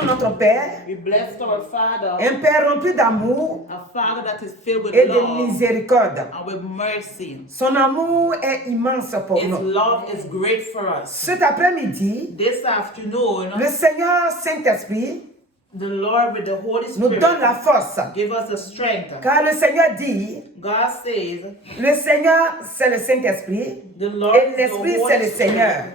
bénissons notre Père, We bless our Father, un Père rempli d'amour a Father that is filled with et de love miséricorde. and with mercy. Son amour est immense pour His nous. love is great for us. Cet après-midi, This afternoon, le Seigneur Saint-Esprit the Lord with the Holy nous donne la Spirit force. give us the strength. Car le Seigneur dit, God says, le Seigneur c'est le Saint-Esprit the Lord et is the l'Esprit c'est Holy le Seigneur. Spirit.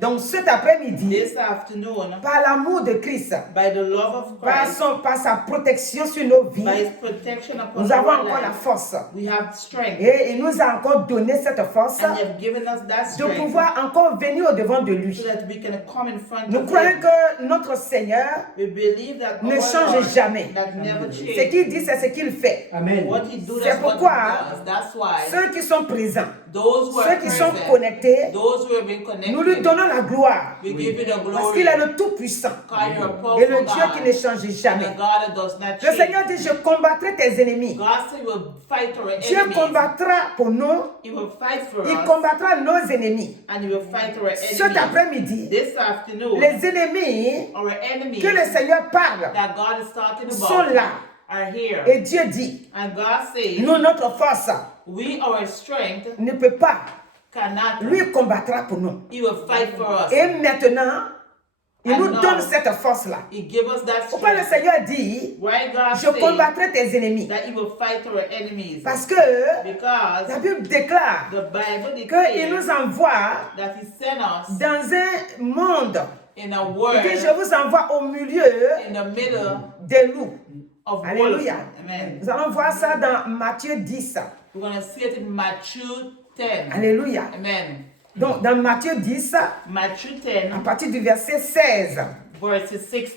Donc cet après-midi, This afternoon, par l'amour de Christ, by the love of Christ, par sa protection sur nos by vies, His protection upon nous avons our encore la life, force. we have strength. Et il nous a encore donné cette force And He has given us that de strength pouvoir encore venir au-devant de lui. so that we can come in front Nous of croyons Him. que notre Seigneur We believe that ne our change Lord jamais. that never Ce changes. qu'il dit, c'est ce qu'il fait. Amen. What He do, C'est that's what He pourquoi does. That's why Ceux qui sont présents, those who are ceux qui sont present, connectés, those who have been connected, nous lui donnons la gloire. we give you the Parce glory. qu'il est le Tout-Puissant God, you're a et powerful le Dieu qui ne God, change and jamais. a God that does not Le change. Seigneur dit, je combattrai tes ennemis. God said He will fight our Dieu enemies. combattra pour nous, He will fight for il us, combattra nos ennemis. and He will fight our Cet enemies. après-midi, This afternoon, les ennemis our enemies que le Seigneur parle that God is talking sont about là. are here. Et Dieu dit, And God says, nous, notre force we, our strength, ne peut pas. cannot. Lui combattra pour nous. He will fight for us. Et maintenant, il nous And donne now, cette force-là. He give us that Pourquoi le strength. Seigneur dit, Why God je says combattrai tes ennemis? that He will fight our enemies. Parce que Because la Bible déclare the Bible qu'il declares nous envoie that He sent us dans un monde. in a Il world dit, je vous envoie au milieu in the middle des loups. of wolves. Alléluia. Amen. Nous allons voir ça dans Matthieu 10. We're going to see it in Matthew 10. Alléluia. Amen. Donc, dans Matthieu 10, Matthew à 10, partir du verset 16, verses 16.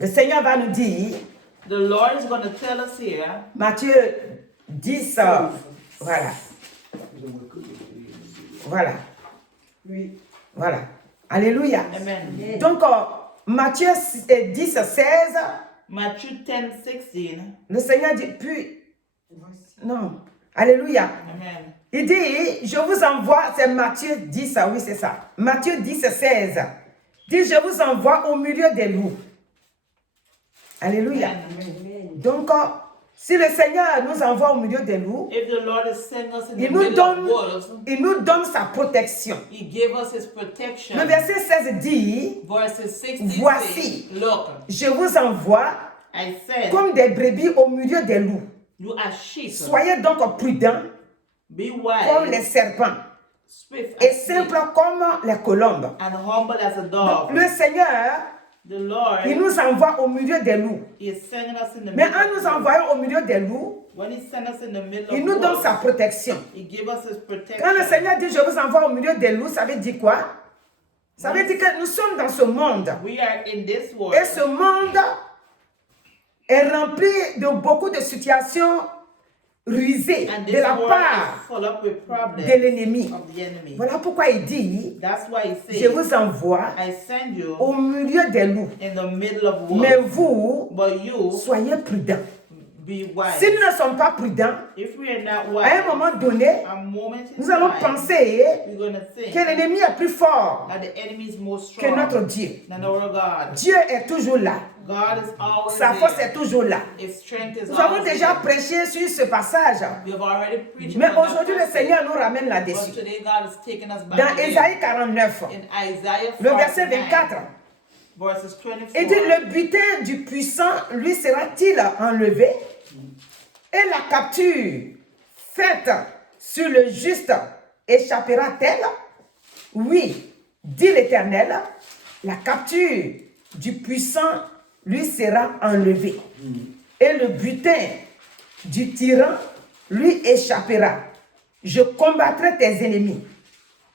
le Seigneur va nous dire, The Lord is going to tell us here, Matthieu 10, voilà. Voilà. Oui. Voilà. Alléluia. Amen. Donc, Matthieu 10, 16, Matthew 10, 16. le Seigneur dit, puis, non, Alléluia. Amen. Il dit, je vous envoie, c'est Matthieu 10, oui c'est ça. Matthieu 10, 16. Il dit, je vous envoie au milieu des loups. Alléluia. Amen. Donc, si le Seigneur nous envoie au milieu des loups, If the Lord is sending us in the il nous middle of wolves, donne sa protection. He gave us His protection. Le verset 16 dit, Verses 16 Voici. say, look, je vous envoie I said, comme des brebis au milieu des loups. you are sheep. Soyez donc prudents Be comme les wise, serpents swift et as snakes, simples comme les colombes. and humble as a Donc, dove. le Seigneur, The Lord il nous envoie au milieu des loups. is sending us in the Mais middle en of nous wolves. envoyant au milieu des loups, When He sent us in the middle il of nous donne wolves, sa protection. He gave us His protection. Quand le Seigneur dit, je vous envoie au milieu des loups, ça veut dire quoi? Ça veut dire que nous sommes dans ce monde. We are in this world, Et ce monde est rempli de beaucoup de situations rusées and de this la world part is full up with problems de l'ennemi. of the enemy. Voilà pourquoi il dit, That's why He je says, vous envoie I send you au milieu des loups. in the middle of Mais wolves. vous, But you soyez prudents. be wise. Si nous ne sommes pas prudents, If we are not à un wise, moment donné, a moment in nous allons time, penser we're going to think que l'ennemi est plus fort that the enemy is more que strong notre Dieu. than our God. Dieu est toujours là. God is always Sa force there. est toujours là. His strength is Nous avons always déjà there. prêché sur ce passage. We have already preached Mais on that aujourd'hui, le passage, Seigneur nous ramène but là-dessus. today God is taking us back Dans there. Ésaïe 49, In Isaiah le verset 49, 24, verses 24, il dit, le butin du puissant lui sera-t-il enlevé? Et la capture faite sur le juste échappera-t-elle? Oui, dit l'Éternel, la capture du puissant lui sera enlevée. Et le butin du tyran lui échappera. Je combattrai tes ennemis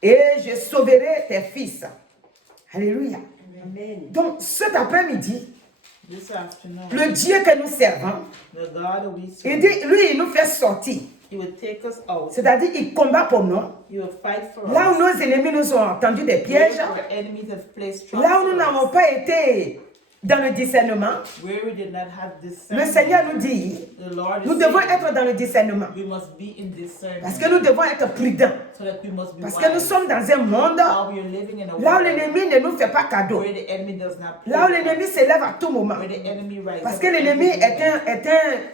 et je sauverai tes fils. Alléluia. Amen. Donc cet après-midi, this afternoon, le Dieu que nous servons, the God that we il serve, dit, lui, il nous fait sortir. He will take us out. C'est-à-dire, il combat pour nous. He will fight for Là où us. nos ennemis nous ont tendu des Where pièges, our enemies have placed traps là où nous for n'avons us. pas été dans le discernement, where we did not have le discernment, Seigneur nous dit, the Lord nous is devons saying être dans le discernement. we must be in discernment. Parce que nous devons être prudents. So that we must be Parce que nous wise. sommes dans un monde While we are living in a là où world l'ennemi ne nous fait pas cadeau. where the enemy does not play, Là où l'ennemi s'élève à tout moment. where the enemy rises Parce up que l'ennemi every moment.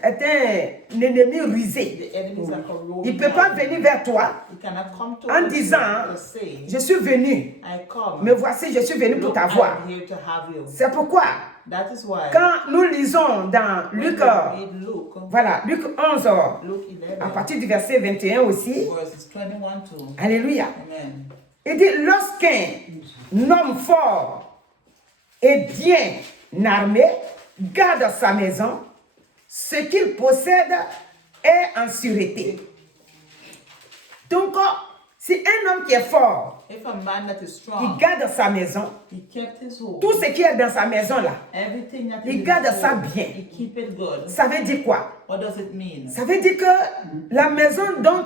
est un ennemi rusé. The enemy is like a roaring Il ne peut pas lion. venir vers toi He cannot come to en us disant, to say, je suis venu, I come. me voici, je suis venu pour Look, t'avoir. I'm here to have you. C'est pourquoi, That is why quand nous lisons dans when Luc, we read Luke, voilà, Luc 11, Luke 11, à partir du verset 21 aussi, verses 21 to alléluia, Amen. il dit, lorsqu'un homme fort et bien armé garde sa maison, ce qu'il possède est en sûreté. Donc, si un homme qui est fort, If a man that is il strong, garde sa maison, he kept his home, tout ce qui est dans sa maison là, everything that il is garde his ça home, bien. he keep it good. ça veut dire quoi? What does it mean? Ça veut dire que la maison dont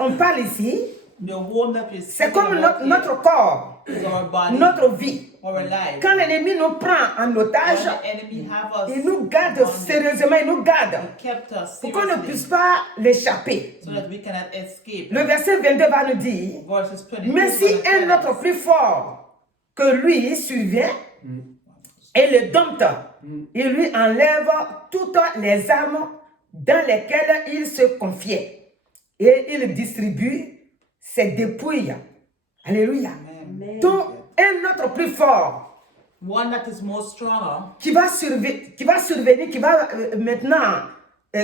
on parle ici, The home that we're c'est speaking comme about notre corps, here is our body, notre vie. our life. Quand l'ennemi nous prend en When otage, the enemy have us il nous garde bonded, sérieusement, il nous garde he kept us pour qu'on ne puisse seriously pas l'échapper. so that we cannot escape. Le verset 22 va nous dire, Verses 22 mais si gonna tell un autre us, plus fort que lui survient et le dompte, il lui enlève toutes les armes dans lesquelles il se confiait et il distribue ses dépouilles. Alléluia. Amen. Donc, un autre plus fort One that is more stronger qui va survenir, qui va maintenant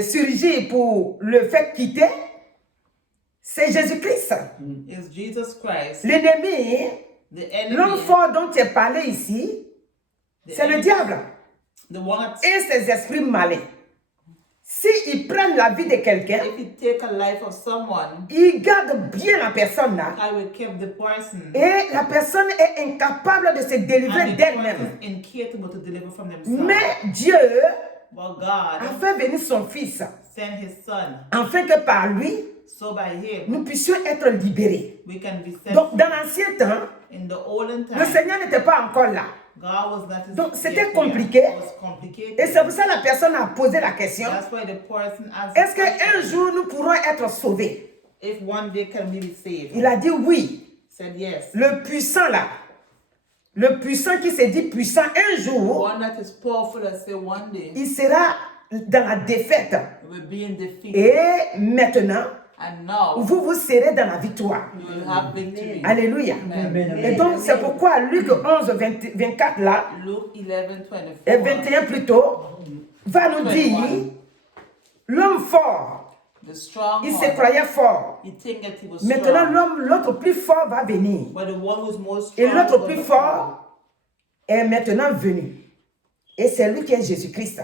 surgir pour le faire quitter, c'est Jésus-Christ. is Jesus Christ. L'ennemi, The enemy, l'homme fort dont tu es parlé ici, c'est le diable the one that et ses esprits malins. S'ils prennent la vie de quelqu'un, if you take a life of someone, ils gardent bien la personne là. I will keep the person Et la personne est incapable de se délivrer and the d'elle-même. person is incapable to deliver from themselves. Mais Dieu But a God fait venir son Fils, sent his son, afin que par lui, so by him nous puissions être libérés. we can be set Donc, free. dans l'ancien temps, In the olden le time, Seigneur n'était pas encore là. God was not Donc, yet c'était here. compliqué. It was complicated. Et c'est pour ça que la personne a posé la question, That's why the person asked est-ce the qu'un question, jour nous pourrons être sauvés? if one day can we be saved? Il a dit oui. Said yes. Le puissant là, le puissant qui se dit puissant, un jour, One that is powerful and say one day il sera dans la défaite. will be in defeat. Et maintenant, And now vous serez dans la victoire. you will have victory. Alléluia. Amen. Et donc, c'est pourquoi Luc 11, 24 là, Luke 11:24. et 21 plutôt, va nous dire, l'homme fort, The strong il se one, croyait fort. he think that he was Maintenant, strong. l'autre plus fort va venir. But the one who's more Et strong l'autre will plus be fort est maintenant venu. Et c'est lui qui est Jésus-Christ.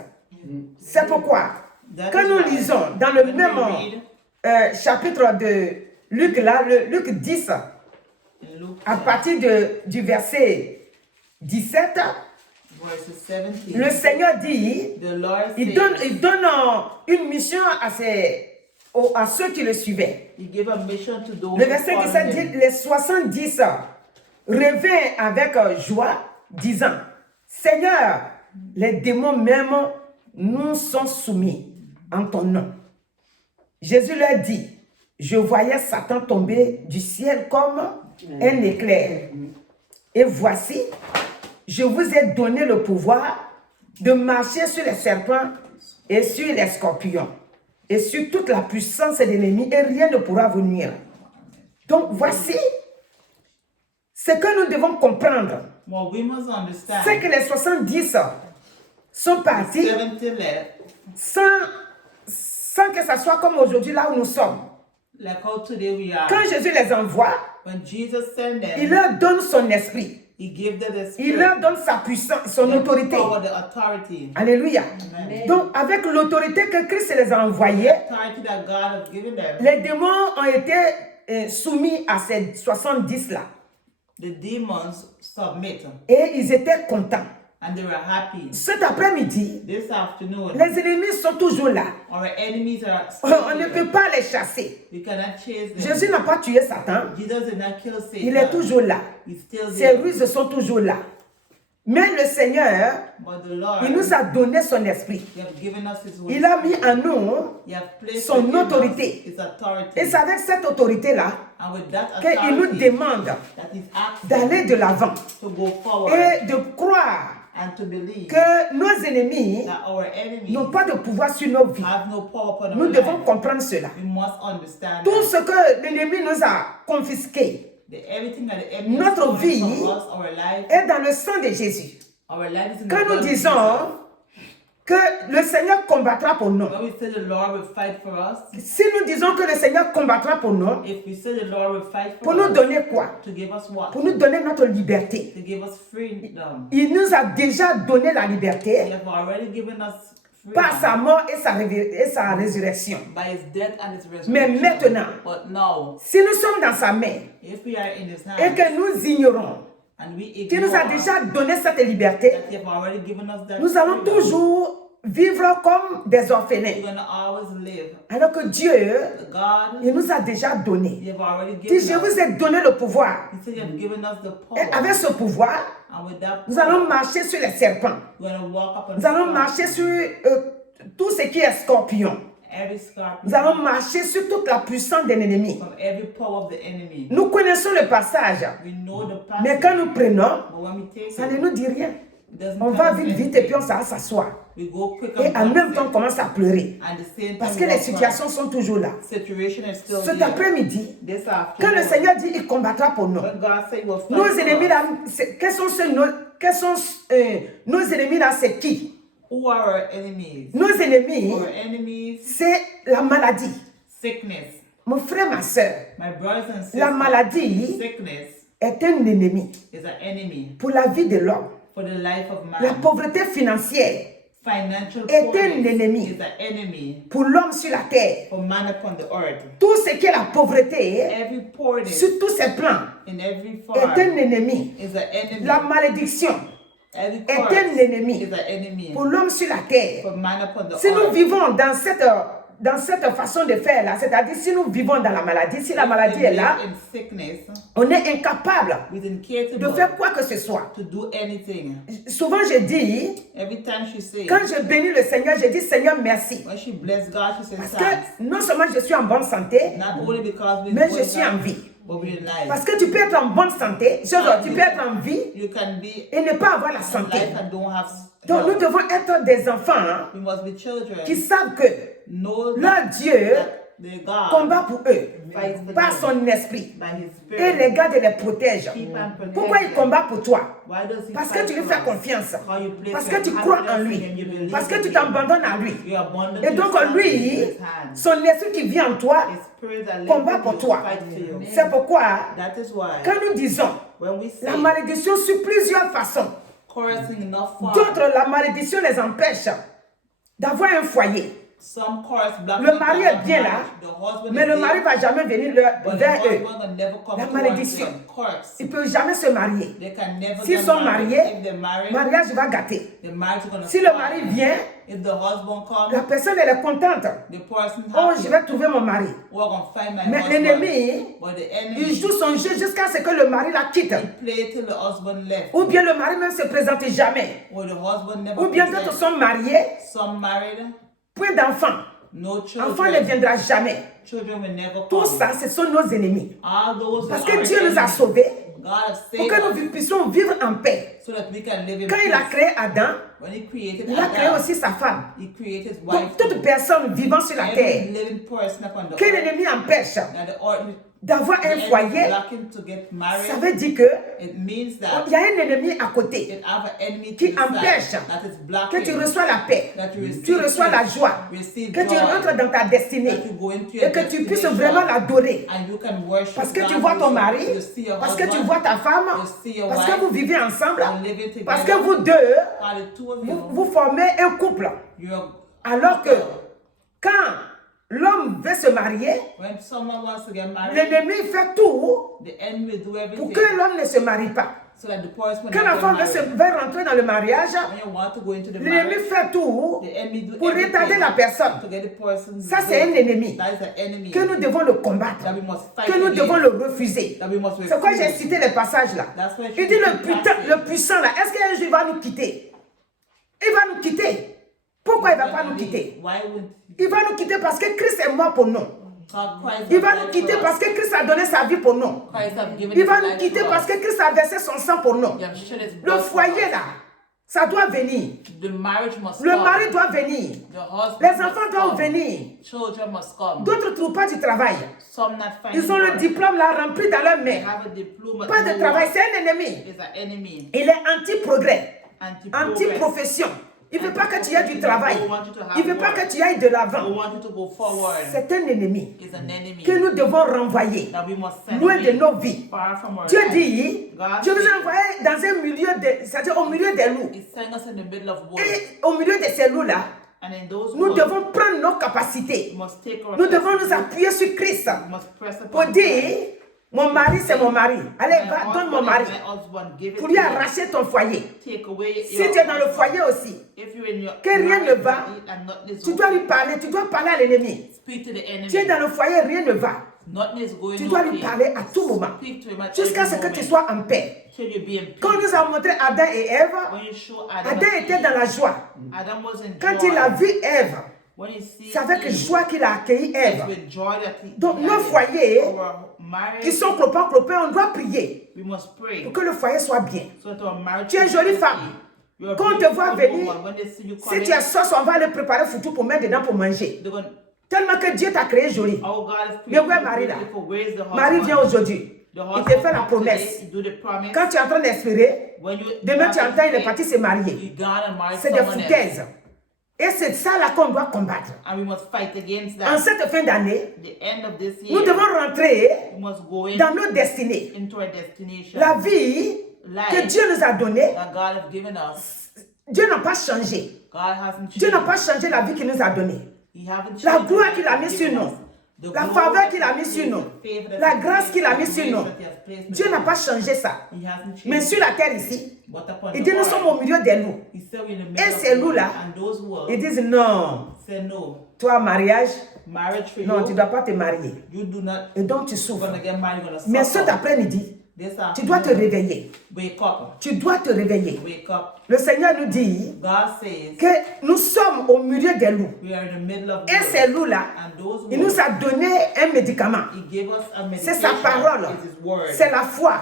C'est pourquoi, That quand is nous why lisons dans le when we même read chapitre de Luc, là, le Luc 10, in Luke à 10, partir du verset 17, verses 17, le Seigneur dit, the Lord il says, donne une mission à ceux qui le suivaient. he gave a mission to those Le who verset followed 17 him. dit, les 70 revinrent avec joie, disant, Seigneur, les démons même nous sont soumis en ton nom. Jésus leur dit, je voyais Satan tomber du ciel comme un éclair. Et voici, je vous ai donné le pouvoir de marcher sur les serpents et sur les scorpions et sur toute la puissance de l'ennemi et rien ne pourra vous nuire. Donc voici ce que nous devons comprendre. What we must understand, C'est que les 70 sont partis 70 left, sans que ce soit comme aujourd'hui là où nous sommes. like how today we are. Quand Jésus les envoie, When Jesus sent them, il leur donne son esprit. he gave them the Il spirit, leur donne sa puissance, son the autorité. power, the authority. Alléluia. Amen. Donc, avec l'autorité que Christ les a envoyés, Authority that God has given them. les démons ont été soumis à ces 70-là. The demons submit Et ils étaient contents. and they were happy. Cet après-midi, This afternoon, les ennemis sont toujours là. our enemies are On still ne here. peut pas les chasser. We cannot chase them. Jésus n'a pas tué Satan. Jesus did not kill Satan. Il est toujours là. He's still Ses there. ruses sont toujours là. Mais le Seigneur, But the Lord, il nous a donné son esprit. He has given us His Holy Il a mis Spirit. en nous He has placed son within us autorité. His authority. Et c'est avec cette autorité-là And with that qu'il nous authority demande that He's asking d'aller de l'avant to go forward et de croire and to believe que nos ennemis that our enemies n'ont pas de pouvoir sur nos vies. have no power upon Nous our devons lives. comprendre cela. We must understand Tout that. ce que l'ennemi nous a confisqué Everything that the enemy Notre is stolen vie from us, our life, est dans le sang de Jésus. our life is in the Quand nous blood of disons Jesus. que le Seigneur combattra pour nous, When we say the Lord will fight for us, si nous disons que le Seigneur combattra pour nous if we say the Lord will fight nous for us, donner quoi? to give us what? Pour nous donner notre liberté. To give us freedom. Il nous a déjà donné la He liberté has already given us par sa freedom mort et sa résurrection. by His death and His Mais resurrection. maintenant, But now, si nous sommes dans sa main if we are in His et hands que nous ignorons and we qu'il nous a ignore déjà donné cette liberté, that He has already given us that nous allons freedom, toujours vivre comme des orphelins. we're going to always live. Alors que Dieu, God, il nous a déjà donné. He has already Il dit, given je us. vous ai donné le pouvoir. He said He has given us the Et power. avec ce pouvoir, And with that nous power, allons marcher sur les serpents. we're going to walk up on Nous allons marcher sur tout ce qui est scorpion. every scorpion, Nous allons marcher sur toute la puissance de l'ennemi. from every power of the enemy. Nous connaissons le passage. We know the Mais passage, quand nous prenons, but when we take ça ne it, nous dit rien. it doesn't On tell va us vite, vite, anything. et puis on s'assoit. We go quick Et and en même temps, on fast, commence à pleurer. and the same Parce time que we les walk situations sont toujours là. back. Situation is still Cet there. après-midi, This quand le afternoon, Seigneur dit qu'il combattra pour nous, when God said He will fight nos for ennemis us, là, quels sont nos ennemis là, c'est qui? who are our enemies? Nos ennemis, Our enemies, c'est la maladie. sickness. Mon frère, ma soeur, My brothers and sisters, la maladie sickness est un ennemi is an enemy pour la vie de l'homme. for the life of man. La pauvreté financière Financial est un poorness ennemi is an enemy pour l'homme sur la terre. for man upon the earth. Tout ce qui est la pauvreté Every poorness sur tous ces plans in every est farm un ennemi. is an enemy. La malédiction Every est curse un ennemi is an enemy pour l'homme sur la terre. for man upon the Si nous earth. vivons dans cette façon de faire là, c'est-à-dire si nous vivons dans la maladie, si la maladie We est là, live in sickness, on est incapable we de incapable faire quoi que ce soit. to do anything. Souvent je dis, Every time she says, quand je bénis le Seigneur, je dis Seigneur merci. when she bless God, she says Parce thanks. que non seulement je suis en bonne santé, Not only because we mais je suis en vie. but we're alive. Parce que tu peux être en bonne santé, tu peux être en vie You can be et ne pas avoir la in santé. life and don't have Donc nous health. devons être des enfants hein, We must be children. qui savent que Know leur that Dieu the God combat pour eux fights for par them son esprit by His et Spirit. les garde et les protège. Keep and protect Pourquoi il them. combat pour toi? Why does He Parce que fight tu lui for fais us? confiance. How you place Parce your que tu crois en confidence lui. in Him, you believe Parce que in tu Him. t'abandonnes à lui. You abandon Et donc yourself lui, in His hands. son esprit qui vit en toi His Spirit that lives combat in pour you toi. fight for you. C'est pourquoi That is why quand nous disons when we say la malédiction sur plusieurs façons, cursing enough for d'autres la malédiction les empêche d'avoir un foyer. some curse black Le mari est bien là, mais le mari ne va jamais venir vers eux. La malédiction. Ils ne peuvent jamais se marier. S'ils sont mariés, le mariage va gâter. Si le mari vient, la personne elle est contente. Oh, je vais trouver mon mari. Mais l'ennemi, il joue son jeu jusqu'à ce que le mari la quitte. Ou bien le mari ne se présente jamais. Ou bien d'autres sont mariés, point d'enfant. L'enfant ne viendra jamais. Tout ça, ce sont nos ennemis. Parce que Dieu nous a sauvés pour que nous puissions vivre en paix. Quand il a créé Adam, il a créé aussi sa femme. Donc, toute personne vivant sur la terre, que l'ennemi empêche d'avoir un foyer, ça veut dire que il y a un ennemi à côté qui empêche que tu reçois la paix, tu reçois la joie, que tu rentres dans ta destinée et que tu puisses vraiment l'adorer. Parce que tu vois ton mari, parce que tu vois ta femme, parce que vous vivez ensemble, parce que vous deux, vous formez un couple. Alors que quand l'homme veut se marier, l'ennemi fait tout pour que l'homme ne se marie pas. So that the poorest will Quand not la get femme married. va rentrer dans le mariage, When you want to go into the l'ennemi marriage, fait tout the enemy do pour everything retarder la personne. to get the person. Ça, c'est un ennemi That is an enemy que nous devons le combattre, that we must fight que nous against. devons le refuser. That we must C'est pourquoi j'ai refuse. cité les passages là. That's why Il dit le she putain, passed. le puissant là, est-ce qu'un jour il va nous quitter? Il va nous quitter. Pourquoi il ne va pas nous quitter? Why would Il va nous quitter parce que Christ est mort pour nous. Christ Il va have nous died quitter for parce us? que Christ a donné sa vie pour nous. Christ have given Il his va nous life quitter for parce us. que Christ a versé son sang pour nous. He have shed his Le blood for foyer us. là, ça doit venir. The marriage must Le come. mari doit venir. The husband Les must enfants doivent come. venir. Children must come. D'autres ne trouvent pas du travail. Some not finding Ils ont le work. diplôme là rempli dans leurs They mains. have a diploma. Pas de travail, c'est un ennemi. It's an enemy. Il est anti-progrès, Anti-progress. anti-profession. Il ne veut pas que tu aies du travail. Don't want you to have Il ne veut pas work. que tu ailles de Don't l'avant. want you to go forward. C'est un ennemi It's an enemy que nous devons renvoyer that we must send loin de away, nos vies. far from our Dieu lives. dit, God je vous ai said, envoyé dans un milieu, c'est-à-dire au milieu des loups. He sent us in the middle of war. Et au milieu de ces loups-là, And in those nous wars, devons prendre nos we capacités. must take our Nous devons nous capacity. appuyer sur Christ We must press upon pour dire, Christ. mon mari c'est mon mari. Allez, My va, donne husband mon is mari. my husband. Give it Pour to lui him. arracher ton foyer. Take away Si your tu es dans le husband. foyer aussi, If you're in your que rien ne marriage va, and nothing is tu dois okay, lui parler, tu dois parler à l'ennemi. speak to the enemy. Tu es dans le foyer, rien ne va. Nothing is going Tu dois lui okay. parler à tout moment. Speak to him at Jusqu'à every ce que tu moment. sois en paix. Till you be in peace. Quand on nous a montré Adam et Ève, When you show Adam, Adam and était Eve, dans la joie. Adam was in Quand joy. il a vu Ève, When he sees c'est avec Eve, joie qu'il a accueilli it's Ève. with joy that he Donc, he nos had it. foyers Our marriage, qui sont clopins, on doit prier we must pray pour que le foyer soit bien. so that our marriage Tu es can jolie be femme. healthy. You're a Quand on te beautiful voit venir, woman. When they see you Si coming, tu es sauce, on va aller préparer foutu pour mettre dedans pour manger. they're going, Tellement que Dieu t'a créé jolie. oh God is Mais où est creating Marie là? beautiful. Where is the husband? Marie vient aujourd'hui. The Il husband te fait la comes promesse. today, you do the promise. Quand tu es en train d'espérer, When you demain tu entends, il est you parti se marier. gone and married C'est des someone else. foutaises. Et c'est ça là qu'on doit combattre. And we must fight against En that. cette fin d'année, The end of this nous year, devons rentrer we must go in dans nos destinées. into our destination. La vie que Life Dieu nous a donnée, that God has given us. Dieu n'a pas changé. God hasn't Dieu n'a changed. pas changé la vie qu'il nous a donnée. He haven't La changed gloire the qu'il a life mis He's sur given nous. us. The La glory faveur that qu'il a He mis sur placed, nous. the favor that La He grâce placed, qu'il a the mis sur grace nous. that He has placed Dieu in n'a us. pas changé ça. He hasn't Mais changed sur it. la terre ici, But upon il the dit nous sommes earth, au milieu des loups. He said we're in the Et middle ces of loups-là, war, and those who ils disent non, said no. toi mariage, Marriage for non, tu ne you, dois pas te marier. you do not Et donc tu you're souffres. gonna get married, you're gonna Mais cet suffer. après-midi, This tu dois te afternoon, réveiller. wake up. Tu dois te réveiller. Wake up. Le Seigneur nous dit God says que nous sommes au milieu des loups. we are in the middle of Et ces war. loups-là, And those il who nous a donné un médicament. He gave us a C'est medication. sa parole. It's His word. C'est la foi.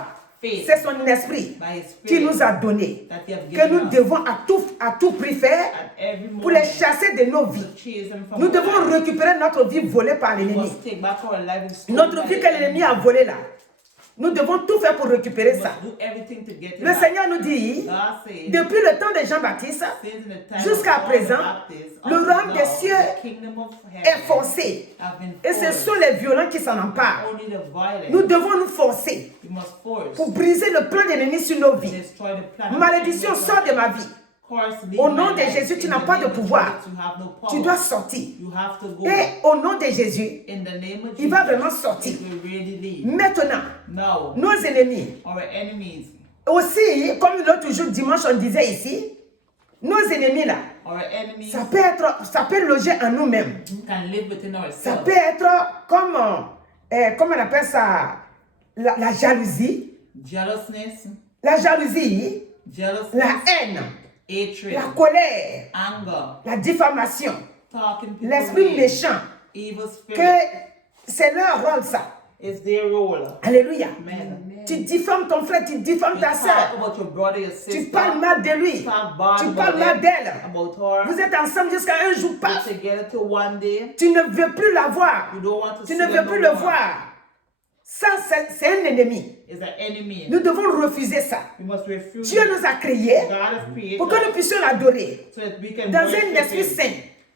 Faith C'est son esprit by His qui Spirit nous a donné. that He has Que given nous us. devons à tout prix faire At every pour les moment chasser de nos vies. to chase them from Nous our devons lives. récupérer notre vie volée par We l'ennemi. must take back our life and stolen Notre by vie the que l'ennemi a enemy. volée là. Nous devons tout faire pour récupérer We ça. must do everything to get it Le back. Seigneur nous dit, God says, depuis le temps de Jean-Baptiste, since in the time jusqu'à of John présent, the Baptist, le until royaume now, des cieux the kingdom of est heaven forcé. have been Et ce forced. sont les violents qui s'en emparent. Only the violent. Nous devons nous forcer We must force pour briser le plan de l'ennemi sur nos to vies. destroy the plan of Malédiction, the enemy. sors de ma vie. Curse, leave Au my nom de life. Jésus, tu In n'as the pas de name of pouvoir. Jesus, you have no power. Tu dois sortir. You have to go. Et au nom de Jésus, In the name of il va Jesus, vraiment sortir. it will really leave. Maintenant, Now, nos ennemis, our enemies, aussi, comme l'autre jour dimanche on disait ici, nos ennemis là, our enemies ça peut loger en nous-mêmes. can live within Ça ourselves. peut être comme, comment on appelle ça, la jalousie. Jealousness, La jalousie, jealousy, la haine, hatred, la colère, anger, la diffamation, talking people l'esprit away, méchant. evil Que spirit c'est leur rôle ça. is their role. Alléluia. Amen. Tu diffames ton frère, tu diffames You ta talk soeur. about your brother, your Tu sister. parles mal de lui. Talk bad Tu about parles mal them, d'elle. about her. Vous êtes ensemble jusqu'à un jour, Get paf. together till one day. Tu ne veux plus la voir. You don't want to Tu see ne them veux plus no le more. voir. Ça, c'est un ennemi. It's an enemy. Nous devons refuser ça. We must refuse Dieu it. nous a créés God has created pour que nous puissions l'adorer so that we can dans worship un esprit Him saint.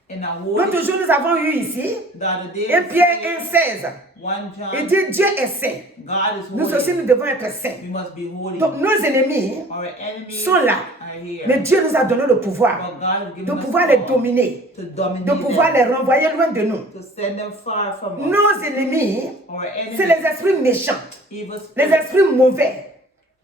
in a holy. L'autre jour, nous avons eu ici The other day, 1 Pierre 1,16. 1 John, Il dit Dieu est saint. God is Nous holy. aussi, nous devons être saints. We must be holy. Donc, nos ennemis Our enemies sont là. are here. Mais Dieu nous a donné le pouvoir But God has given de us pouvoir les power dominer, to dominate de pouvoir them, les renvoyer loin de nous. to send them far from us. Nos ennemis, Our c'est enemies, les esprits méchants, evil les spirits, esprits mauvais.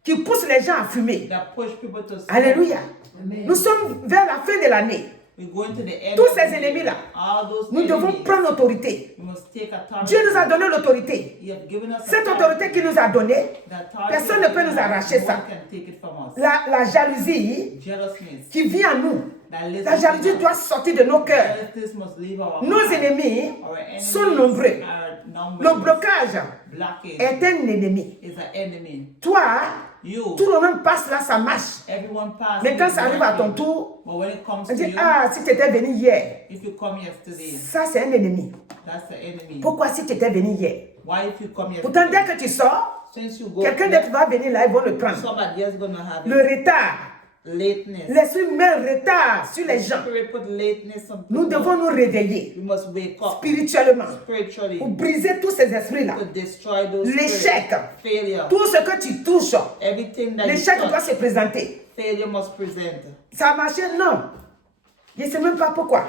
qui pousse les gens à fumer. that push people to smoke. Alléluia. Amen. Nous sommes vers la fin de l'année. We're going to the end Tous of the ces year. ennemis-là, All those nous devons enemies, prendre l'autorité. we must take authority. Dieu nous a donné l'autorité. He have given us Cette autorité qu'il nous a donnée, The authority personne ne peut nous arracher no ça. one can take it from us. La jalousie Jealousness. qui vit en nous, That lives la jalousie within us. doit sortir de nos cœurs. Jealousness must leave our Nos hearts. ennemis Our enemies sont nombreux. are Le numerous. blocage Blockage est un ennemi. is an enemy. Toi, You, tout le monde passe là, ça marche. everyone passes. Mais quand it ça arrive à ton working. tour, But when it comes on to dit, you, ah, si tu étais venu hier, if you come yesterday, ça c'est un ennemi. that's the enemy. Pourquoi si tu étais venu hier? Why if you come Pourtant, yesterday? dès que tu sors, Since you go, quelqu'un d'autre va venir là, ils vont le prendre. somebody else gonna have Le it. retard, Lateness. l'esprit met un retard sur les gens. Spirit put lateness on Nous people. devons nous réveiller We must wake up spirituellement spiritually pour briser tous ces esprits-là. to destroy those L'échec, spirits. Failure. tout ce que tu touches, Everything that you l'échec doit touch, se présenter. failure must present. Ça a marché? Non. Je ne sais même pas pourquoi.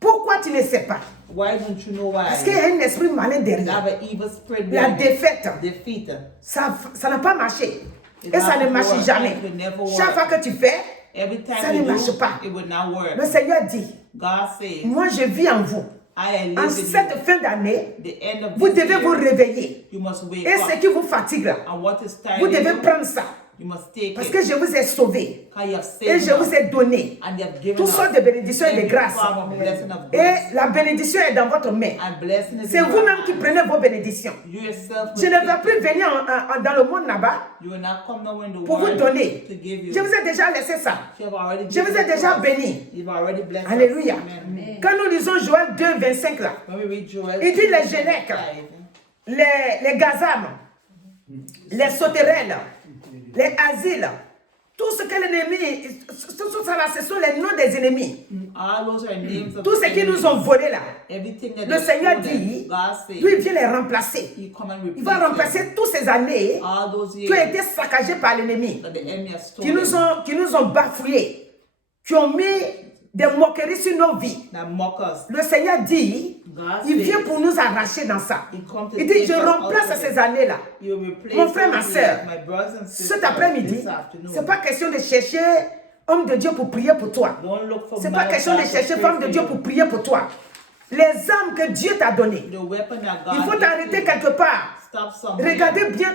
Pourquoi tu ne sais pas? Why don't you know why? Parce qu'il y a un esprit malin They derrière. have an evil spirit La behind it. défaite, Defeat. ça n'a pas marché. It Et ça ne never marche work. jamais. It will never work. Chaque fois que tu fais, Every time ça you ne marche do, pas. it will not work. le Seigneur dit, God says, moi je vis en vous. I live En in cette you. fin d'année, The end of vous this devez vous year, réveiller. you must wake Et ce up. qui vous fatigue là, And what is vous tiring devez you, prendre ça. you must take Parce it. que je vous ai sauvé. Because you have Et saved je vous us. ai donné And you have given toutes us sortes de bénédictions et de every grâces. form of blessing of Et grace. la bénédiction est dans votre main. And blessing is C'est in your vous-même qui hand. prenez vos bénédictions. You yourself Je will ne vais take plus it. venir dans le monde là-bas You will not come nowhere in the pour vous world donner. to give you. Je vous ai déjà laissé ça. You have already Je vous given ai it to déjà us. béni. You've already blessed Alléluia. us. Amen. Quand nous lisons Joël 2, 25 là, When we read Joel il dit les 2:25, Génèques, les Gazam, les sauterelles, les asiles, tout ce que l'ennemi, tout ça là, ce sont les noms des ennemis. all those are names of Tout ce qu'ils nous ont volé là, everything that le they Seigneur stole, dit, God says, lui il vient les remplacer. He come and Il va replace remplacer toutes ces années them. All those qui ont years été saccagées par l'ennemi, that the enemy has qui stolen, nous ont bafoués, qui ont mis des moqueries sur nos vies. that mock us. Le Seigneur dit, God il vient says, pour nous arracher dans ça. He come to Il dit, take je us remplace out of it. ces années-là. He will replace Mon frère, ma those sœur, years, my brothers and sisters, Cet après-midi, this afternoon. ce n'est pas question de chercher homme de Dieu pour prier pour toi. Don't look for Ce n'est man pas of question de God to chercher pray femme de for Dieu you. pour prier pour toi. Les armes que Dieu t'a données, The weapon that God il faut gives t'arrêter you. quelque part. Stop somewhere. Regardez bien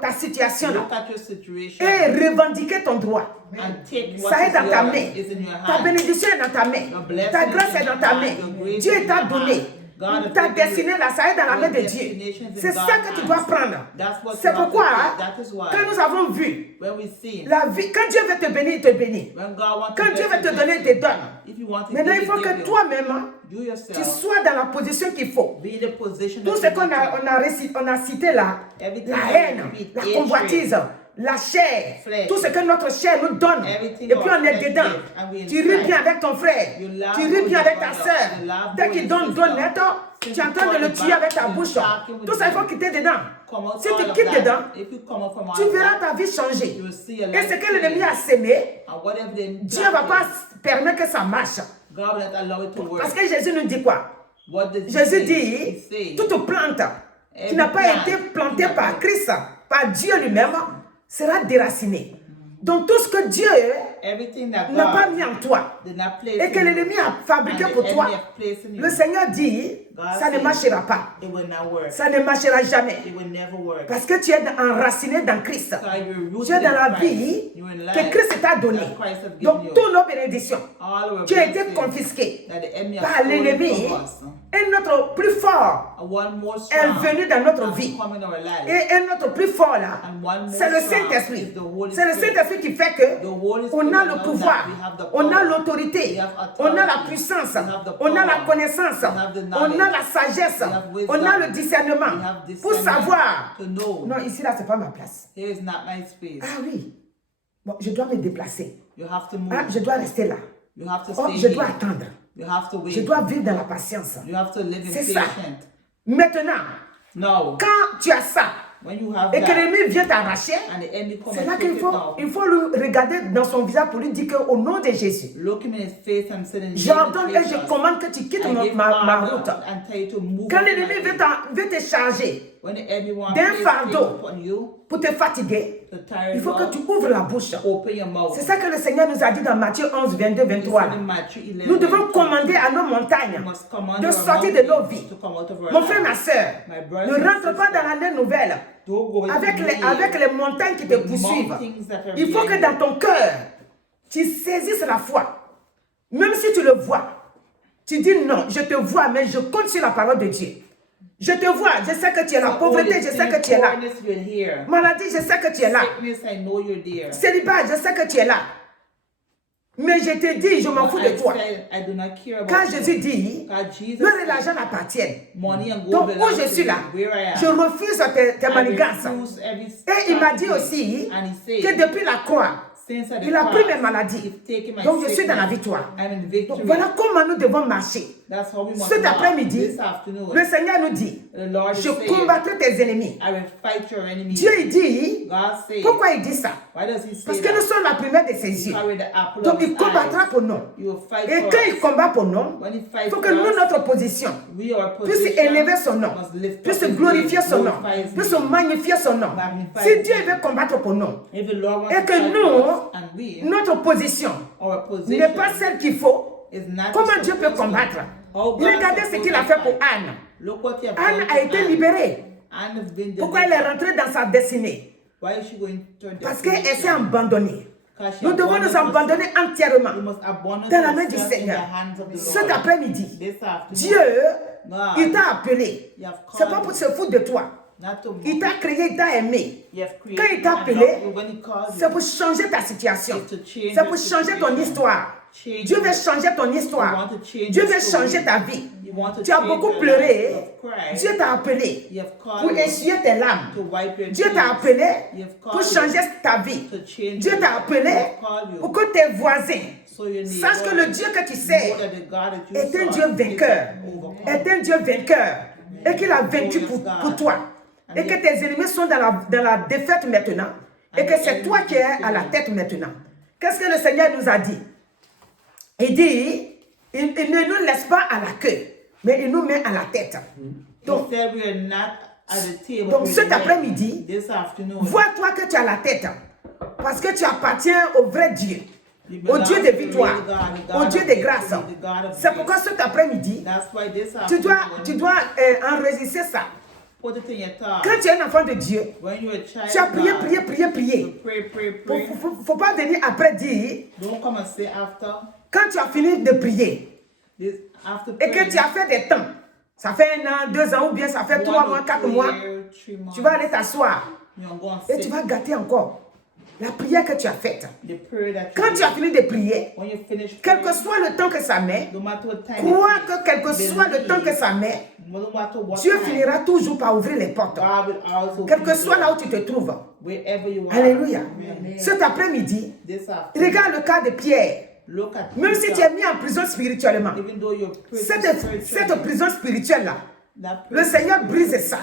ta situation là. Look at your situation Et revendiquer ton droit. and take what Ça est is dans ta yours, main. is in your Ta hand. bénédiction est dans ta main. Your blessing Ta is grâce in est dans your ta hand. main. Your grace Dieu is in t'a your donné. hand. God has Ta given destinée you. là, ça est dans la main de Your Dieu. destination is in C'est ça God's que tu hands. dois prendre. That's what C'est you have to pourquoi, take. That is why, quand nous avons vu when we see, la vie, quand Dieu veut te bénir, il te bénit. when God wants Quand to Dieu bless veut te you, donner, il te donne. if you want to Maintenant, give, il faut he que give you. toi-même, You tu yourself sois dans la position qu'il faut. be the position Tout that ce qu'on you need to. on a cité là, Everything la that haine, you read, la hatred, convoitise, la chair, flesh, tout ce que notre chair nous donne, everything et puis our on est flesh dedans. gives, and we Tu ris inside. bien avec ton frère, You love tu ris with bien your avec ta brother, soeur. you love Dès with qu'il your donne sister. net, tu es en train de le tuer avec ta bouche. Tout ça, il faut quitter dedans. Come out Si all tu of quittes that. dedans, If you come out from all tu of verras that, ta vie changer. you will see your Et life ce que l'ennemi a change. sémé, And whatever they Dieu ne va pas permettre que ça marche. God will not allow it to work. Parce que Jésus nous dit quoi? What does he Jésus say? dit, He says, toute plante qui Every n'a pas plant été plantée qui n'a par pas- Christ, par Dieu lui-même, sera déracinée. Donc tout ce que Dieu everything that n'a pas God mis en toi did not place et que in you, l'ennemi a fabriqué and the pour toi, enemy have placed in you, le Seigneur dit, God ça ne says, marchera pas. it will not work. Ça ne marchera jamais. It will never work. Parce que tu es enraciné dans Christ. Because you're rooted Tu es dans la in Christ. vie You're in que life Christ t'a donnée. that Christ has given Donc you. toutes nos bénédictions All our qui ont été blessings confisquées that the enemy has par stolen l'ennemi, from us. et notre plus fort And one more est strong venu dans notre has vie. come in our life. Et notre plus fort là, And one more c'est le strong Saint-Esprit. is the Holy C'est le Spirit. Saint-Esprit qui fait que The Holy on Spirit a le knows pouvoir, that we have the on a power. l'autorité, We have on a la authority. puissance, We have the on a la power. connaissance, We have the on a knowledge. la sagesse, We have wisdom. on a le discernement We have pour discernment savoir. to know. Non, ici là, c'est pas ma place. Here is not my space. Ah oui. Bon, je dois me déplacer. You have to move. Ah, je dois rester là. You have to Oh, stay je here. dois attendre. You have to wait. Je dois vivre dans la patience. You have to live in C'est ça. patience. Maintenant, Now, quand tu as ça when you have et que that, l'ennemi vient t'arracher, and the enemy come c'est là and qu'il take it faut, now, il faut lui regarder dans son visage pour lui dire qu'au nom de Jésus, look him in his face and say, in the name of j'ordonne et je Jesus, commande que tu quittes I give ma order route. and tell you to move Quand off l'ennemi my way. veut te charger, When the enemy wants d'un to place fardeau things upon you, pour te fatiguer, to tire il faut you que tu out, ouvres la bouche. open your mouth. C'est ça que le Seigneur nous a dit dans Matthieu 11, 22, He 23. said in Matthew 11, Nous devons 22, commander à nos we montagnes must command de our sortir de nos mountains vies. to come out of our Mon frère, ma lives. soeur, My brother ne and rentre pas sister, dans l'année nouvelle don't go into avec the les, year avec les montagnes qui te with poursuivent. mountains that are Il faut que behind dans you. ton cœur, tu saisisses la foi. Même si tu le vois, tu dis non, je te vois, mais je compte sur la parole de Dieu. Je te vois, je sais que tu es là. So, Pauvreté, Holy je sais Spirit, que tu es là. poorness, you're here. Maladie, je sais que tu es là. Sickness, I know you're there. Célibat, je sais que tu es là. Mais je te dis, je m'en But fous I de toi. said, I do not care about Quand you. Jésus dit, God, Jesus l'or et said, l'argent m'appartiennent. money and gold Donc, où belong je to suis you, là, where I am. je refuse tes I manigances. refuse every Et il m'a dit strategy. aussi And he que said, depuis la croix, since at the il a pris cross, mes maladies. he's taken my Donc, je suis dans la sickness. victoire. I'm in Donc, victory. voilà comment nous devons marcher. That's how we must Cet walk. après-midi, This afternoon, le Seigneur nous dit, the Lord is je saying, combattrai tes ennemis. I will fight your enemies. Dieu, il dit, God says, pourquoi il dit ça? why does he say Parce que nous that? sommes la première de ses yeux. Carry the apple Donc, of il his combattra eyes. pour nous. You will fight Et for quand il us. combat pour nous, When he il fights faut for que nous, us, notre position, we are puisse positioned, élever son nom, must lift puisse up his glorifier name, son nom, glorify his puisse name. magnifier son nom. Magnify Si his Dieu name. veut combattre pour nous, If the Lord wants et to que fight for nous, us, and we, notre position our position n'est pas celle qu'il faut, is not comment the Dieu peut supposed combattre? How God is Regardez ce supposed qu'il a to fait pour fight. Anne. Look what he has Anne done a to été Anne. libérée. Anne has been Pourquoi elle est delivered. rentrée dans sa destinée? Why is she going to her Parce qu'elle destination? s'est abandonnée. Because she Nous devons abandoned nous abandonner herself. We entièrement must abandon dans la main du ourselves in the Seigneur. hands of the Cet Lord. après-midi, This afternoon, Dieu, God, il t'a appelé. you have C'est pas called pour you, se foutre de toi. not to Il mock. t'a créé, il t'a aimé. You have created Quand il t'a and appelé, loved you. When he called c'est you, pour changer ta situation. it's to change C'est your pour changer ton situation. histoire. Change Dieu veut your- changer ton You histoire. want to change Dieu your veut story. changer ta vie. You want to Tu as change beaucoup your pleuré. life. You have cried. Dieu t'a appelé You have pour called you essuyer tes larmes. to wipe your Dieu t'a tears. appelé You have pour called changer you ta vie. to change Dieu your t'a life. appelé You have called you pour que tes voisins so your sachent que neighbor le Dieu que tu know sais that the God that you est un serve Dieu is vainqueur. overcome. Est un Dieu vainqueur. Et qu'il a vaincu pour toi. Et que tes ennemis sont dans la défaite maintenant. Et que c'est toi qui es à la tête maintenant. Qu'est-ce que le Seigneur nous a dit? Il dit, il ne nous laisse pas à la queue, mais il nous met à la tête. Donc, He said we are not at the table. donc with cet the men. après-midi, This afternoon, vois-toi que tu as la tête. Parce que tu appartiens au vrai Dieu. you Au belong Dieu to de the victoire. real God, the Au God Dieu of de victory, grâce. the God of C'est grace. pourquoi cet après-midi, That's why this tu dois afternoon, enregistrer ça. put it in your thought. Quand tu es un enfant de Dieu, When you're a child tu as of prié, God, prié, prié, you prié. pray. Faut pas venir après dire, Don't come and say after quand tu as fini de prier, this, after et que praying, tu as fait des temps, ça fait 1 an, 2 ans, ou bien ça fait 3 mois, 4 mois, 3 months, tu vas aller t'asseoir you're going to et tu vas gâter encore la prière que tu as faite. the prayer that you Quand tu as fini de prier, when you finish quel que praying, soit le temps que ça met, no matter what time crois it que quel que takes, soit le temps que believe, ça met, no matter what Dieu time, finira toujours par ouvrir les portes. God will also Quel que open soit the là où door, tu te trouves. wherever you are. Alléluia. Amen. Cet après-midi, This afternoon, regarde le cas de Pierre. look at Même si tu es mis en prison spirituellement, even though you're cette prison spirituelle-là, that le Seigneur brise ça.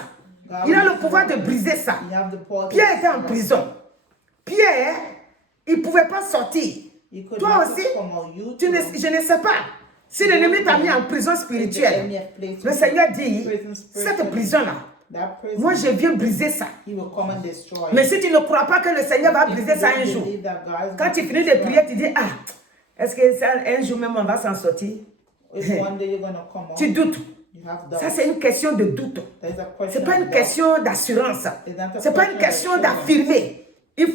Il a le pouvoir de briser ça. you have the power to Pierre était en stop. prison. Pierre, il ne pouvait pas sortir. You could Toi not aussi, come out, you je too. ne sais pas. Si l'ennemi t'a mis en prison spirituelle, le Seigneur dit, cette prison-là, That prison, moi je viens briser ça. he will come and destroy Mais it. si tu ne crois pas que le Seigneur va If briser you ça don't un jour, believe that God is quand going tu to finis de destroy prier, tu dis, ah, est-ce que ça, un jour même on va s'en sortir? it, if one day you're going to come out, Tu doutes. you have Ça, doubt. c'est une question de doute. There's a Ce question n'est pas of une doubt. question d'assurance. Ce n'est pas une question d'affirmer. Il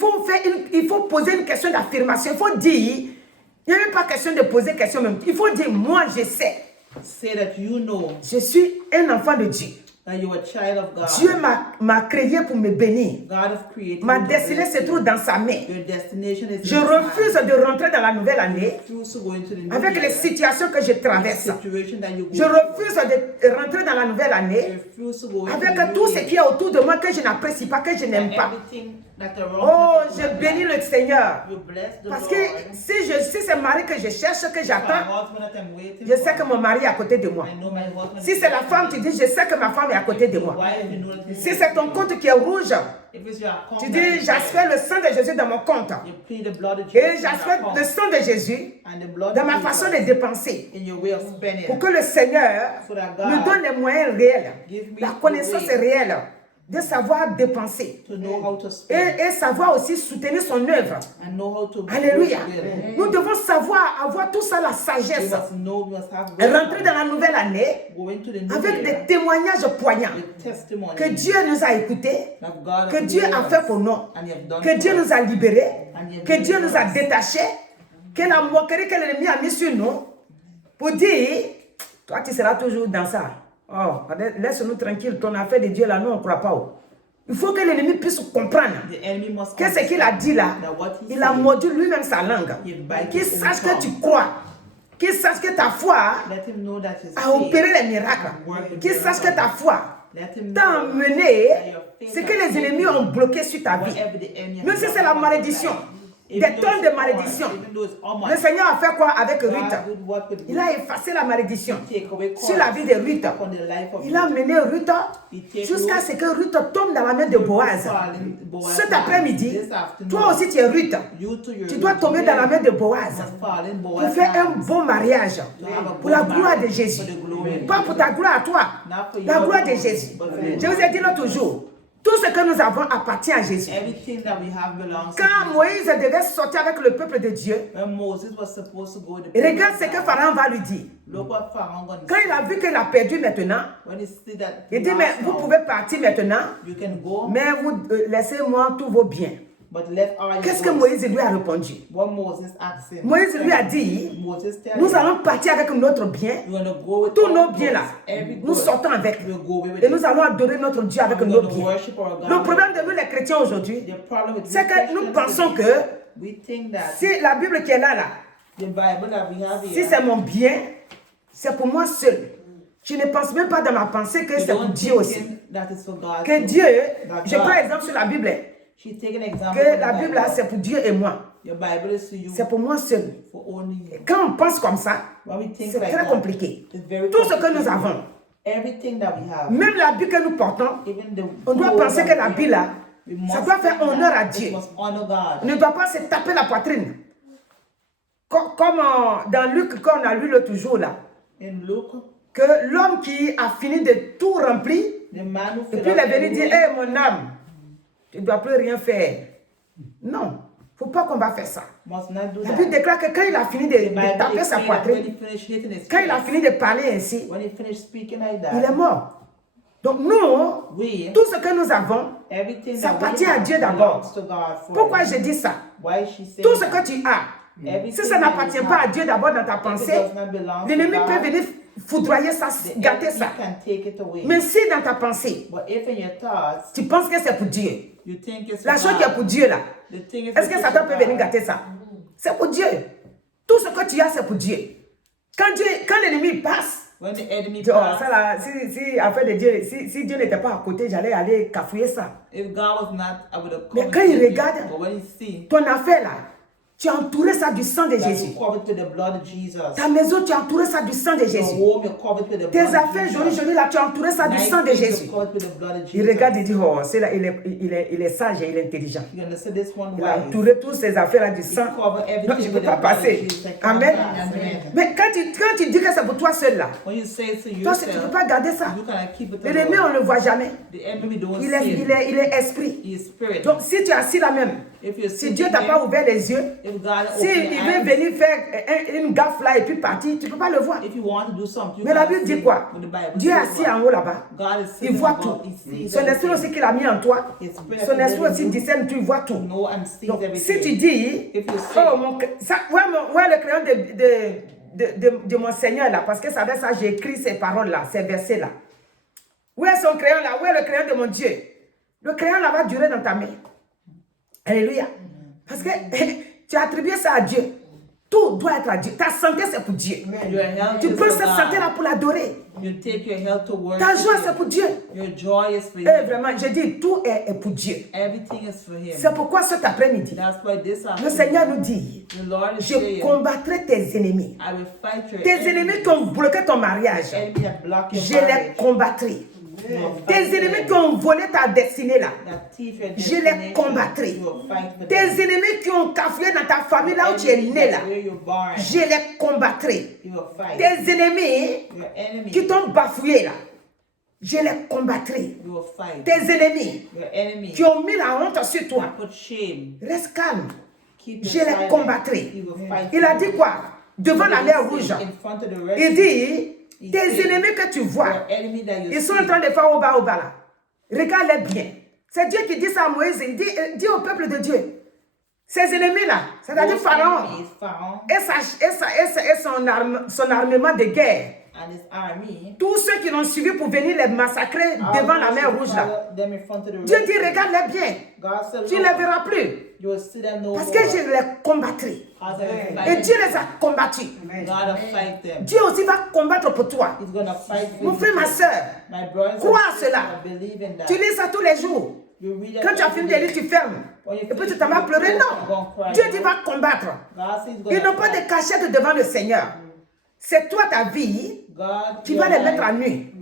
faut poser une question d'affirmation. Il faut dire, il n'y a même pas question de poser question même. Il faut dire, moi je sais, Say that you know je suis un enfant de Dieu. that you're a child of God. Dieu m'a créé pour me bénir. God has created Ma you to destinée bless se you. trouve dans sa main. Your destination is Je in His refuse hand. de rentrer dans la nouvelle année You refuse to go into the new avec les year, situations que je the traverse. situation that you go Je through. refuse de rentrer dans la nouvelle You année refuse to go into avec the tout new ce year. qui est autour de moi que je n'apprécie pas, que je n'aime pas. Everything that around Oh, you je that bénis you le Seigneur. You bless the Parce Lord. que si c'est Marie que je cherche, que My j'attends, husband that I'm waiting je sais que for, mon mari est à côté de moi. I know my husband Si is c'est la waiting femme, for tu me. dis, je sais que ma femme est à côté de moi. Wife, you know that he's Si c'est ton waiting for you. compte qui est rouge, If it's your account tu that dis, is j'aspire red, le sang de Jésus dans mon compte. you plead the blood of Jesus Et in your j'aspire account le sang de Jésus and the blood dans of ma Jesus façon de dépenser. in your way of spending. Pour que le Seigneur So that God me donne les moyens réels. give me La the connaissance way réelle de savoir dépenser. to know how to spend, Et savoir aussi soutenir son œuvre. and know how to Alléluia. will. Nous devons savoir avoir tout ça, la We sagesse. must know, we must have Rentrer dans wisdom, la nouvelle année go into the new avec year des témoignages poignants. with testimony Que Dieu nous a écoutés, that God que has Dieu made a us, fait pour nous, and He has done que for Dieu us, nous a libérés, and He has que Dieu delivered nous a us. détachés, que la moquerie que l'ennemi a mis sur nous pour dire, toi tu seras toujours dans ça. Oh, laisse-nous tranquille, ton affaire de Dieu là, nous on ne croit pas. Oh. Il faut que l'ennemi puisse comprendre The enemy must que ce qu'il a dit là, that what he il a said, mordu lui-même sa langue. he bites Qu'il his own sache que tongue. tu crois, qu'il sache que ta foi Let him know that his a faith opéré les miracles, qu'il sache que ta foi Let him t'a know emmené that your faith ce que has les ennemis taken ont bloqué sur ta vie. whatever the enemy has Même si done c'est la in your malédiction, life. des Even though tonnes it's de malédiction. hard, even though it's almost, Le Seigneur a fait quoi avec Ruth? God would work with Il a effacé la malédiction take away sur la vie de Ruth. upon the life of Il a Ruth. mené Ruth jusqu'à ce que Ruth tombe dans la main de Boaz. Cet après-midi, toi aussi tu es Ruth. Tu dois tomber dans la main de Boaz pour faire un beau mariage pour la gloire de Jésus. Pas pour ta gloire à toi, la gloire de Jésus. Je vous ai dit l'autre jour, tout ce que nous avons appartient à Jésus. Everything that we have belongs to Quand Jesus. Moïse devait sortir avec le peuple de Dieu, When Moses was supposed to go to regarde ce que Pharaon va lui dire. Look what Pharaoh gonna Quand il a vu qu'il a perdu maintenant, when he see that il dit, mais vous pouvez partir maintenant, you can go, mais vous laissez-moi tous vos biens. but left all your Qu'est-ce que goods. Moïse lui a répondu? What Moses asked him. Moïse lui a dit, Moses tell nous him, allons partir avec notre bien, you're gonna go with tous all nos goods, biens là, every nous good. sortons avec. We'll go with Et it. nous allons adorer notre Dieu avec We're nos gonna biens. worship our God. Le problème de nous les chrétiens aujourd'hui, The problem with c'est que nous Christians pensons is que we think that si la Bible qui est là, the Bible that we have si here, c'est mon bien, c'est pour moi seul. Je ne pense même pas dans ma pensée que we c'est pour don't Dieu aussi. think that is for God. Que too. Dieu, That je God- prends exemple sur la Bible, She take an example que from la the Bible là, Bible. c'est pour Dieu et moi. Your Bible is to you C'est pour moi seul. for only you. Quand on pense comme ça, When we think c'est like très that, compliqué. it's very Tout ce que complicated. nous avons, Everything that we have, même l'habit que nous portons, even the on doit clothes penser that que we l'habit wear, là, we ça must doit faire think that honneur à it Dieu. must honor God. On ne doit pas se taper la poitrine. Comme dans Luc, quand on a lu l'autre jour là, In Luke, que l'homme qui a fini de tout remplir, the man who et filled puis il est up venu dire, everywhere, hé mon âme, tu ne dois plus rien faire. Non, il ne faut pas qu'on va faire ça. must not do La that. Bible déclare que quand il a fini The de Bible taper sa explains that when poitrine, he finished hitting his quand il a face, fini de parler ainsi, when he finished speaking like il est that, mort. Donc nous, we, tout ce que nous avons, everything ça that we appartient à have Dieu d'abord. belongs to God for Pourquoi us. je dis ça? Why she said Tout ce that? que tu as, Everything si ça that n'appartient you pas à have, Dieu d'abord dans ta if it pensée, does not belong to l'ennemi God, peut venir foudroyer ça, the gâter enemy ça. can take it away. Mais si dans ta pensée, But if in your thoughts, tu penses que c'est pour Dieu, you think it's la for chose qui est God, pour Dieu là, the thing is est-ce que for Satan peut God. venir gâter ça? C'est pour Dieu. Tout ce que tu as, c'est pour Dieu. Quand l'ennemi passe, When the enemy oh, passed, ça là, si affaire de Dieu, si Dieu n'était pas à côté, j'allais aller cafouiller ça. if God was not, I would have Mais come quand and il saved you. regarde, But when he see Ton affaire là, tu as entouré ça du sang de that Jésus. you covered with the blood of Jesus, Ta maison, tu as entouré ça du sang de your Jésus. home, you're covered with the Tes blood of affaires Jesus. jolies, jolies là, tu as entouré ça du Nice sang de things, Jésus. you're covered with the blood of Il Jesus. regarde et dit, oh, c'est là, il est sage et il est intelligent. You're gonna say this one Il a wise. entouré toutes ces affaires là du You sang. cover Non, je everything ne peux with the pas blood of passer. Jesus. I can't Amen. pass. Amen. Mais quand tu dis que c'est pour toi seul là, When you say it to toi, tu ne peux yourself, pas garder ça. you cannot keep it L'ennemi, on alone. ne le voit jamais. The enemy don't Il see it. est esprit. He is spirit. Donc, si tu es assis là même, If you're si sitting Dieu t'a there, pas ouvert les yeux, if God si open il your veut eyes, venir faire une gaffe là et puis partir, tu ne peux pas le voir. if you want to do something, you Mais la can't Bible see dit quoi? what the Bible Dieu est says assis about. en haut là-bas. God is Il sitting voit above. tout. He sees Son esprit everything. aussi qu'il a mis en toi. His spirit Son that esprit lives aussi in you discerne, tu vois tout. know and sees Donc, everything. si tu dis, If you say, oh, le crayon de mon Seigneur là, parce que c'est avec ça j'ai écrit ces paroles là, ces versets là. Où est son crayon là? Où est le crayon de mon Dieu? Le crayon là va durer dans ta main. Alléluia. Parce que tu as attribué ça à Dieu. Tout doit être à Dieu. Ta santé, c'est pour Dieu. your health Tu is prends for cette santé-là God. pour l'adorer. You take your health to work. Ta joie, c'est pour Dieu. Your joy is for Et Him. vraiment, je dis, tout est pour Dieu. Everything is for Him. C'est pourquoi cet après-midi, That's why this le afternoon, Seigneur nous dit, the Lord is je saying, combattrai tes ennemis. I will fight your Tes ennemis qui ont bloqué ton mariage, enemy that block your je les marriage. combattrai. You will fight Tes ennemis qui ont volé ta destinée là, that thief your je les destination. combattrai. You will fight for Tes them. ennemis qui ont cafouillé dans ta famille là où tu es né là, Where you're born, je les combattrai. you will fight. Tes ennemis Your enemy qui t'ont bafouillé là, je les combattrai. You will fight. Tes ennemis Your enemy qui ont mis la honte sur toi, put shame. reste calme. Keep Je your les silence. combattrai. He will fight Il a for dit you. quoi? Devant la mer He rouge. said in front of the Red Il Sea, dit, tes ennemis que tu vois, your enemy that you ils sont see, en train de faire au bas là. Regarde-les bien. C'est Dieu qui dit ça à Moïse. Il dit au peuple de Dieu, ces ennemis-là, c'est-à-dire those Pharaon enemies, Pharaon et son armement de guerre, and his army, tous ceux qui l'ont suivi pour venir les massacrer devant la mer rouge là. follow them in front of the Dieu Red dit, Sea. regarde-les bien. God said, Tu ne les verras plus. You will see them no Parce more. que je les combattrai. Because I will Et fight Dieu them. les a combattus. God will fight them. Dieu aussi va combattre pour toi. He's gonna fight for Mon you. frère, ma soeur, My brothers crois and à sisters, cela. believe in that. Tu lis ça tous les jours. You read it Quand tu as every fini de day. lire, tu fermes. When you Et puis finish tu t'en vas reading, pleurer. you're Non. gonna cry. Dieu dit va combattre. God says he's Ils gonna n'ont pas de fight. cachette devant le Seigneur. C'est toi ta vie. God, Tu your vas les life, mettre à nu.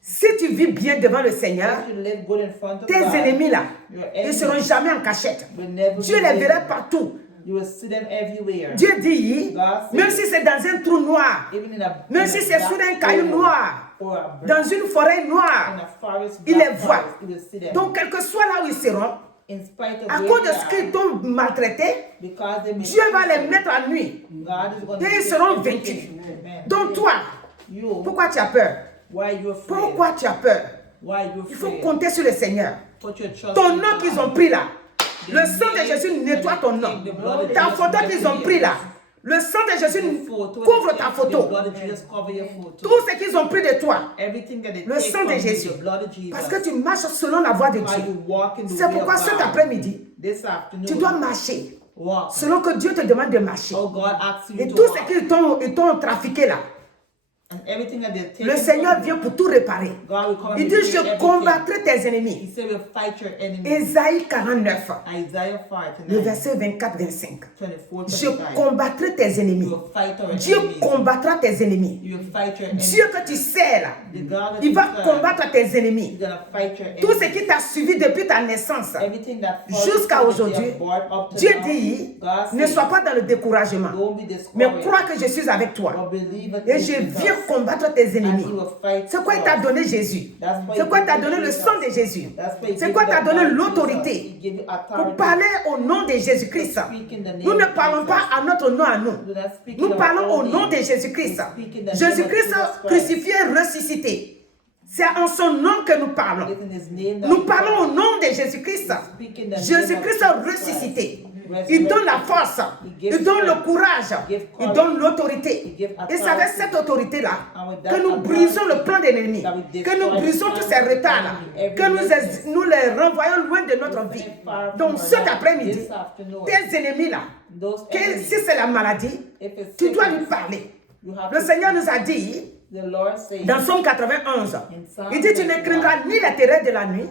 Si tu vis bien devant le Seigneur, if you live good in front of tes God, ennemis là, your ils ne enemies seront jamais en cachette. will never Dieu be les hidden. verra partout. You will see them everywhere. Dieu dit, God says, même si c'est dans un trou noir, even in a, même in si a c'est black sous un caillou hole noir, or a dans une forêt in noire, a forest, il black les voit. forest, you will see them. Donc, quel que soit là où ils seront, In spite of à where cause de they ce are, qu'ils t'ont maltraité, because they Dieu va les mistreated, mettre à nuit. God is going to Et ils give seront everything. vaincus. Amen. Donc, toi, You, pourquoi tu as peur? why you afraid? Pourquoi tu as peur? Why you Il faut afraid? compter sur le Seigneur. Put your trust Ton in nom God. qu'ils ont pris là, le sang de Jésus nettoie ton nom. Ta photo qu'ils ont pris là, le sang de Jésus couvre ta photo. Tout ce qu'ils ont pris de toi, le sang de Jésus. Parce que tu marches selon la voie de Dieu. C'est pourquoi cet après-midi, tu dois marcher selon que Dieu te demande de marcher. Et tout ce qu'ils t'ont trafiqué là, le Seigneur vient pour tout réparer. Il dit, je combattrai tes ennemis. Ésaïe 49, le verset 24-25. Je combattrai tes ennemis. Dieu combattra tes ennemis. Dieu que tu sais là, il va combattre tes ennemis. Tout ce qui t'a suivi depuis ta naissance jusqu'à aujourd'hui, Dieu dit, ne sois pas dans le découragement, mais crois que je suis avec toi. Et je viens combattre tes ennemis. C'est quoi il t'a donné Jésus? C'est quoi il t'a donné le sang de Jésus? C'est quoi il t'a donné l'autorité pour parler au nom de Jésus-Christ? Nous ne parlons pas à notre nom à nous. Nous parlons au nom de Jésus-Christ. Jésus-Christ crucifié, ressuscité. C'est en son nom que nous parlons. Nous parlons au nom de Jésus-Christ. Jésus-Christ ressuscité. Il donne la force, il donne le courage, il donne l'autorité. Et c'est avec cette autorité-là que nous brisons le plan de l'ennemi, que nous brisons tous ces retards-là, que nous les renvoyons loin de notre vie. Donc cet après-midi, tes ennemis-là, si c'est la maladie, tu dois lui parler. Le Seigneur nous a dit, dans Somme 91, il dit, tu ne craindras ni la terreur de la nuit,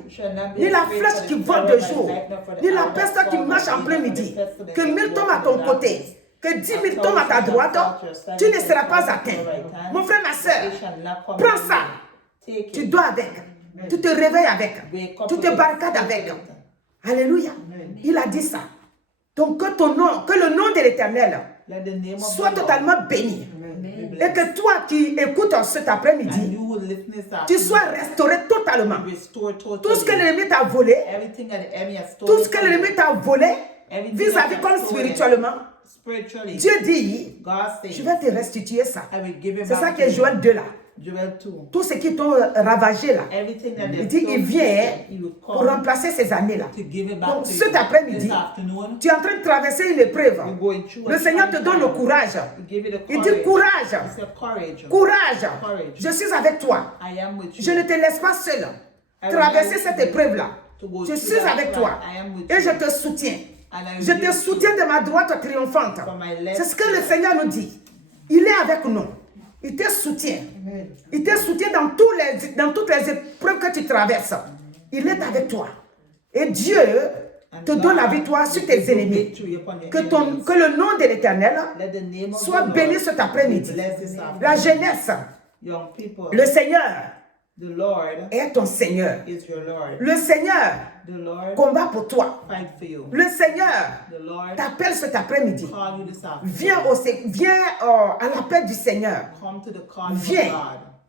ni la flèche qui vole de jour, ni la peste qui marche en plein midi, que 1000 tombent à ton côté, que 10 000 tombent à ta droite, tu ne seras pas atteint. Mon frère, ma soeur, prends ça, tu dors avec, tu te réveilles avec, tu te barricades avec. Alléluia, il a dit ça. Donc que ton nom, que le nom de l'Éternel soit totalement béni. Et que toi qui écoutes cet après-midi, tu sois restauré totalement. Tout ce que l'ennemi t'a volé, tout ce que l'ennemi t'a volé, vis-à-vis comme spirituellement, Dieu dit, je vais te restituer ça. C'est ça qui est Joël 2 là. Tout ce qui t'ont ravagé là, il dit, il vient pour remplacer ces années-là. Donc cet après-midi, tu es en train de traverser une épreuve. Le Seigneur te donne le courage. Il dit, courage, courage, je suis avec toi. Je ne te laisse pas seul traverser cette épreuve-là. Je suis avec toi et je te soutiens. Je te soutiens de ma droite triomphante. C'est ce que le Seigneur nous dit. Il est avec nous. Il te soutient. Il te soutient dans toutes les épreuves que tu traverses. Il est avec toi. Et Dieu te donne la victoire sur tes ennemis. Que le nom de l'Éternel soit béni cet après-midi. La jeunesse, le Seigneur est ton Seigneur. Le Seigneur combat pour toi. Le Seigneur t'appelle cet après-midi. Viens à l'appel du Seigneur. Viens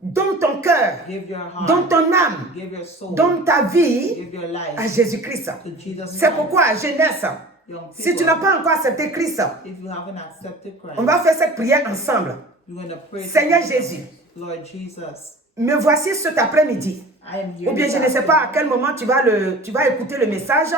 donne ton cœur, Give your heart. donne ton âme, Give your soul. donne ta vie Give your life à Jésus-Christ. to Jesus C'est Christ. pourquoi, jeunesse, Young si people, tu n'as pas encore accepté Christ, if you haven't accepted Christ, on va faire cette prière ensemble. you're going to pray. Seigneur together. Jésus, Lord Jesus, me voici cet après-midi. I am here. Ou bien this je ne sais pas à afternoon. quel moment tu vas écouter le message.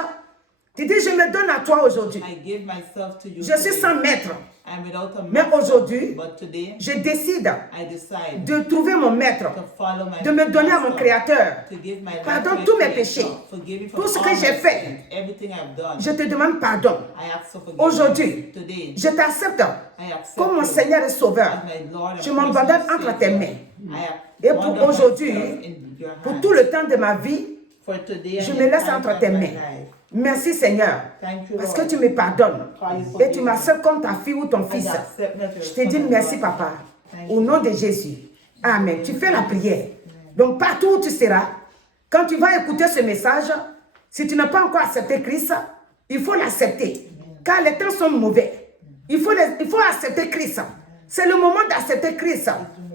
Tu dis, je me donne à toi aujourd'hui. I give myself to you. Je suis today. sans maître. I'm without a Mais master, aujourd'hui, but today je décide I decide de trouver mon maître, to follow my de me donner à mon master, Créateur. to give my life Pardonne to my tous mes Creator. péchés. Forgive me Tout for ce all que my j'ai fait. sins, everything I've done. Je te demande pardon. I ask for forgiveness. Aujourd'hui, Today, je t'accepte I accept comme mon you Seigneur et Sauveur. as my Lord and Je m'abandonne personal entre tes Savior. mains. I Et pour abandon aujourd'hui, myself in your pour hands. tout le temps de ma vie, For today je and me the laisse time entre of tes my mains. life. Merci Seigneur, Thank you, parce Lord. que tu me pardonnes For you et tu forgive me. m'acceptes comme ta fille ou ton And fils. you accept me as your Je te son dis and merci daughter. papa, Thank au you. nom de Jésus. Amen. Tu fais la prière. Donc partout où tu seras, quand tu vas écouter ce message, si tu n'as pas encore accepté Christ, il faut l'accepter. Car les temps sont mauvais. Il faut accepter Christ. C'est le moment d'accepter Christ.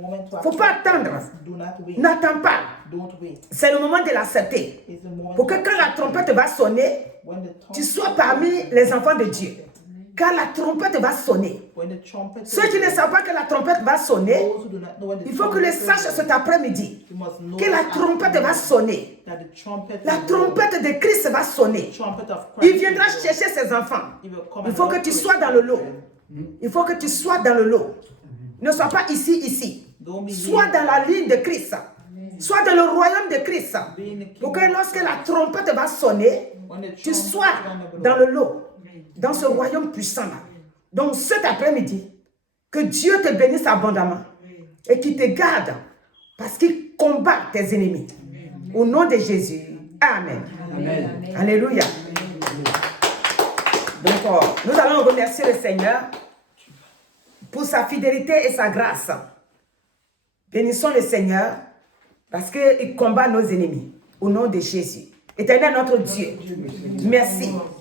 Il ne faut pas attendre. Do not wait. N'attends pas. Don't wait. C'est le moment de l'accepter. It's the moment Pour que quand la trompette va sonner, when the tu trumpet- sois parmi les enfants de Dieu. Quand la trompette va sonner. when the trumpet Ceux qui ne savent pas que la trompette va sonner, those who do not know when the il faut que le trumpet sachent will- cet après-midi. you must know Que la this trompette afternoon va sonner. that the trumpet La will blow. trompette de Christ va sonner. The trumpet of Christ Il viendra will blow. chercher ses enfants. He will come Il and faut que look tu for sois his dans le lot. children. Il faut que tu sois dans le lot. Ne sois pas ici. Don't be Sois here. dans la ligne de Christ. Sois dans le royaume de Christ. Be in the Pour que kingdom of lorsque la Christ. trompette va sonner, When the tu trumpet sois is gonna blow. dans le lot, dans ce royaume puissant-là. Donc cet après-midi, que Dieu te bénisse abondamment et qu'il te garde parce qu'il combat tes ennemis. Au nom de Jésus. Amen. Alléluia. Donc, nous allons remercier le Seigneur pour sa fidélité et sa grâce. Bénissons le Seigneur parce qu'il combat nos ennemis. Au nom de Jésus. Éternel notre Dieu, merci.